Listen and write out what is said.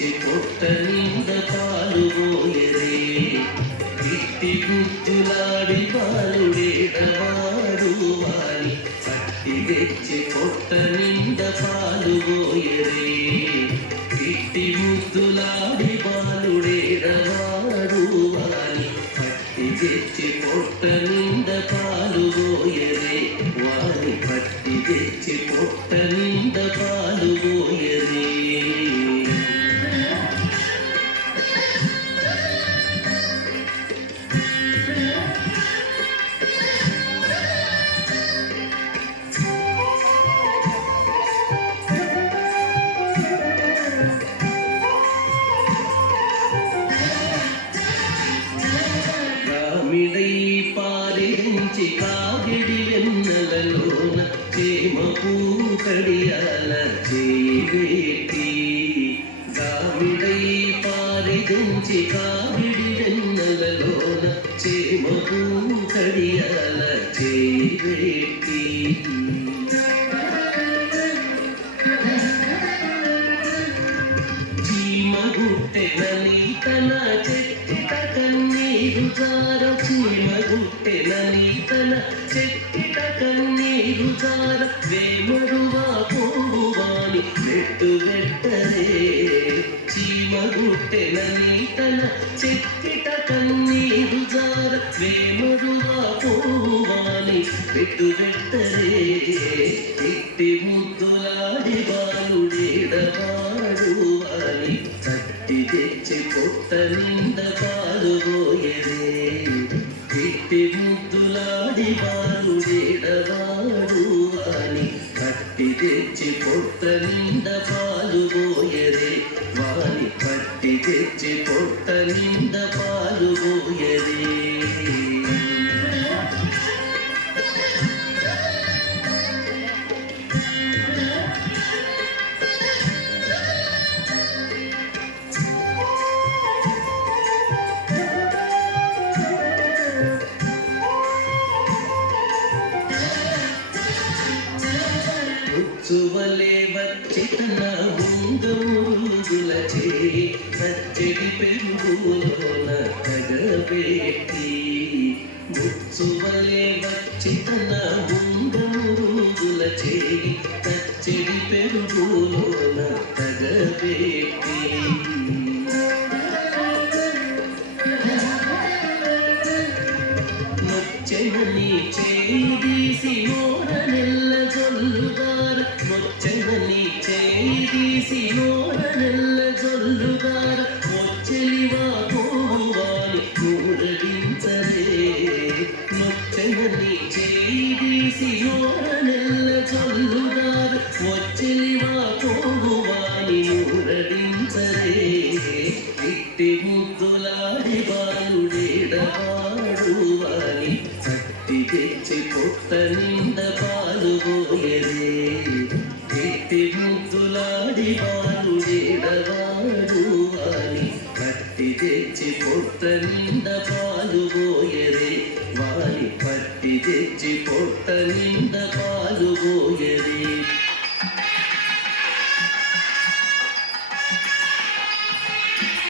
తెచ్చి పొట్ట నింద పాలు పోయరే ఇట్టి గుర్తులాడి పాలుడేడవాడు వాని పట్టి తెచ్చి పొట్ట నింద పాలు పోయరే ఇట్టి ముద్దులాడి బాలుడేడవాడు వాని పట్టి తెచ్చి పొట్ట నింద పాలు పోయరే వాని పట్టి తెచ్చి పొట్ట నింద పాలు పోయరే మిడై పారించి కాగిడి వెన్నెలలోన చేమపూ కడియాల చేవేటి గామిడై పారించి కాగిడి వెన్నెలలోన చేమపూ కడియాల చేవేటి చీమగుట్టెనని తన చెట్టిట కన్నీరు జార చీమగుట్టెనని తన చెట్టిట కన్నీరు జార వేమరువా పోవాని పెట్టు వెట్టరే చీమగుట్టెనని తన చెట్టిట కన్నీరు జార వేమరువా పోవాని పెట్టు వెట్టరే ఇట్టి ముద్దులాడి బాలుడేడవాడు వాని తట్టి తెచ్చి పొట్ట నింద పాలు పోయరే ఇట్టి ముద్దులాడి బాలుడేడవాడు వాని తట్టి తెచ్చి పొట్ట నింద పాలు పోయరే వాని పట్టి తెచ్చి పొట్ట నింద పాలు పోయరే ముచ్చువలే వచ్చి తన ముంగమురుగుల చేయి పచ్చడి పెరుగులోన తగబెట్టి ముచ్చువలే వచ్చి తన ముంగమురుగుల చేయి పచ్చడి పెరుగులోన తగబెట్టి మొచ్చెనని చేదీసి మోర నెల్ల జొల్లుగార మొచ్చెనని చేదీసి మోర నెల్ల జొల్లుగార మొచ్చెలివా పోవాని మూరడించరే మొచ్చెనని చేదీసి మోర నెల్ల జొల్లుగార మొచ్చెలివా పోవాని మూరడించరే ఇట్టి ముద్దులాడి బాలుడేడవాడు వాని తట్టి తెచ్చి పొట్ట నింద పాలు పోయరే ఇట్టి ముద్దులాడి బాలుడేడవాడు వాని తట్టి తెచ్చి పొట్ట నింద పాలు పోయరే వాని పట్టి తెచ్చి పొట్ట నింద పాలు పోయరే